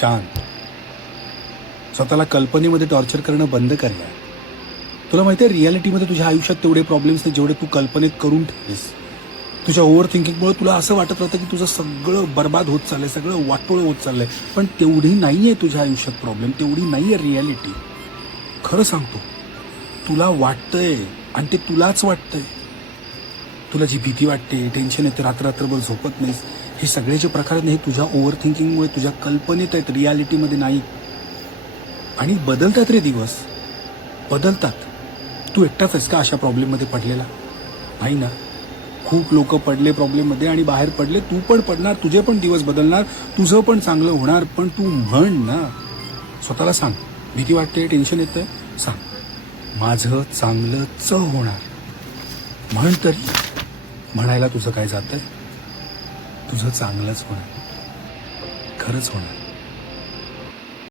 शांत. स्वतःला कल्पनेमध्ये टॉर्चर करणं बंद करणार तुला माहिती आहे रियालिटीमध्ये तुझ्या आयुष्यात तेवढे प्रॉब्लेम्स नाही जेवढे तू कल्पनेत करून ठेवलीस. तुझ्या ओव्हर थिंकिंगमुळे तुला असं वाटत राहतं की तुझं सगळं बर्बाद होत चाललंय सगळं वाटोळं होत चाललंय. पण तेवढी नाही आहे तुझ्या आयुष्यात प्रॉब्लेम तेवढी नाही आहे रियालिटी खरं सांगतो तुला वाटतंय आणि ते तुलाच वाटतंय. तुला जी भीती वाटते टेन्शन येते रात्र रात्रभर झोपत नाहीस. हे सगळे जे प्रकार आहेत हे तुझ्या ओव्हर थिंकिंगमुळे तुझ्या कल्पनेत आहेत रियालिटीमध्ये नाही. आणि बदलतात रे दिवस. बदलतात. तू एकटाच आहेस का अशा प्रॉब्लेममध्ये पडलेला? नाही ना. खूप लोक पडले प्रॉब्लेममध्ये आणि बाहेर पडले. तू पण पडणार तुझे पण दिवस बदलणार तुझं पण चांगलं होणार पण तू म्हण ना. स्वतःला सांग. भीती वाटते टेन्शन येतं सांग. माझं चांगलं च होणार. म्हण तरी. म्हणायला तुझं काय जातंय? तुझं चांगलंच होणार. खरंच होणार.